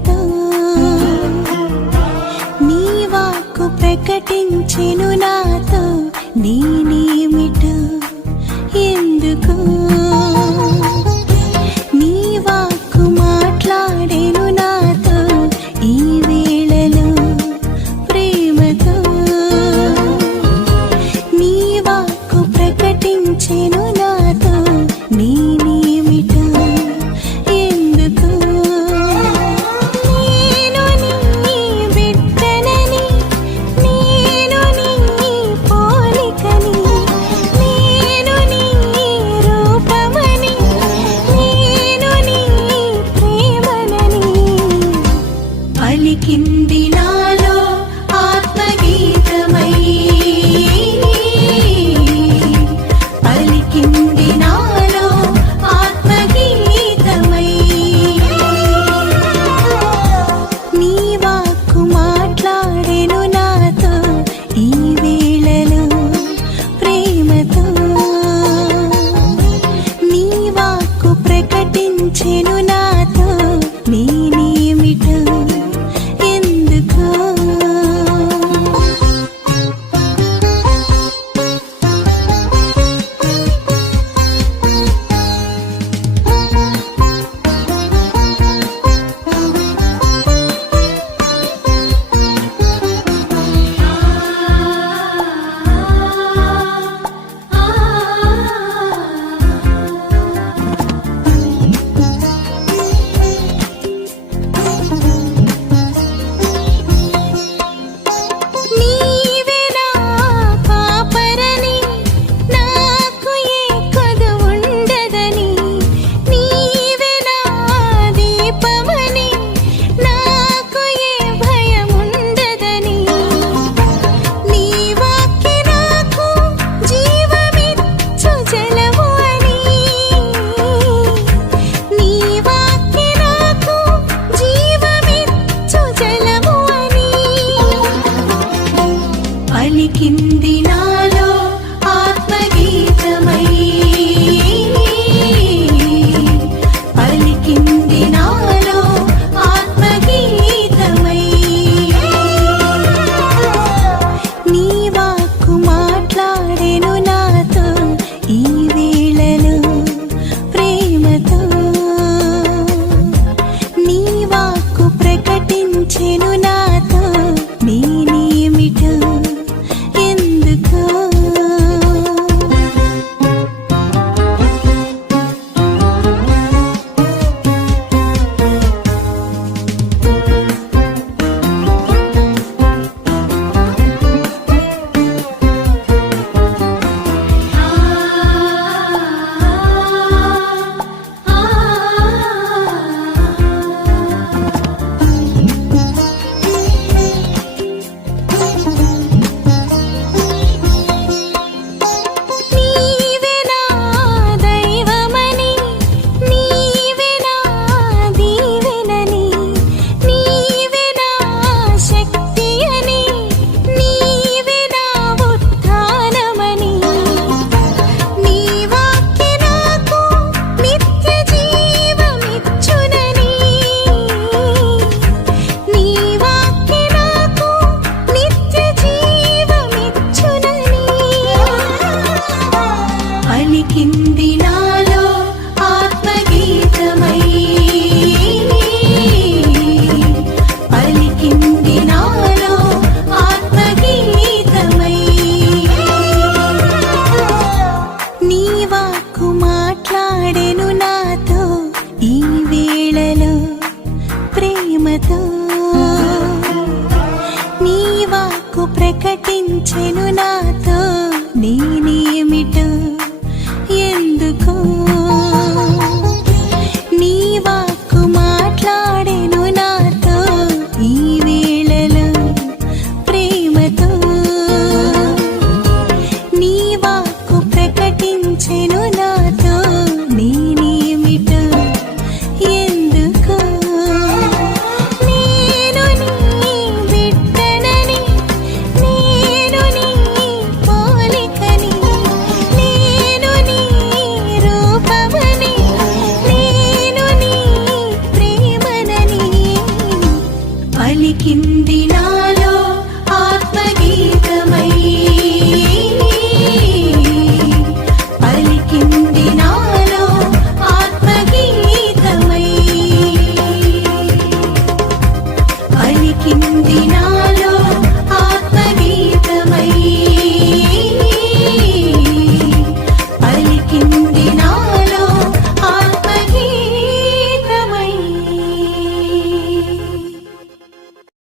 ప్రేమతో నీ వాక్కు ప్రకటించెను నాతో నేనేమిటో ఎందుకు నీ వాక్కు మాట్లాడెను నాతో ఈ వేళలో ప్రేమతో నీ వాక్కు ప్రకటించెను నాతో నేనేమిటో ఎందుకు నేను నీ బిడ్డనని నేను నీ పోలికని నేను నీ రూపమని నేను నీ ప్రేమనని పలికింది నాలో ఆత్మగీతమై పలికింది నాలో ఆత్మగీతమై నీ వాక్కు మాట్లాడెను నాతో ఈ వేళలో ప్రేమతో నీ వాక్కు ప్రకటించెను నాతో నేనేమిటో ఎందుకో నీవే నా కాపరని నాకు ఏ కొదువు ఉండదని నీవే నా దీపమని నాకు ఏ భయం ఉండదని నీ వాక్కు నాకు జీవమిచ్చు జలము అని నీ వాక్కు నాకు జీవమిచ్చు జలము అని పలికింది నాలో ఆత్మగీతమై పలికింది నాలో ఆత్మగీతమై నీ వాక్కు మాట్లాడెను నాతో ఈ వేళలో ప్రేమతో నీ వాక్కు ప్రకటించెను నాతో నేనేమిటో ఎందుకో నీవే నా దైవమని నీవే నా దీవెనని నీవే నా శక్తి అని నీవే నా ఉత్థానమని నీ వాక్కు నాకు నిత్య జీవమిచ్చునని నీ వాక్కు నాకు నిత్య జీవమిచ్చునని పలికింది నాలో ఆత్మగీతమై పలికింది నాలో ఆత్మగీతమై నీ వాక్కు మాట్లాడెను నాతో ఈ వేళలో ప్రేమతో నీ వాక్కు ప్రకటించెను నాతో నేనేమిటో ఎందుకో నీ వాక్కు మాట్లాడెను నాతో ఈ వేళలో ప్రేమతో నీ వాక్కు ప్రకటించెను నాతో నేనేమిటో ఎందుకో నేను నీ బిడ్డనని నేను నీ పోలికని నేను నీ రూప పలికింది నా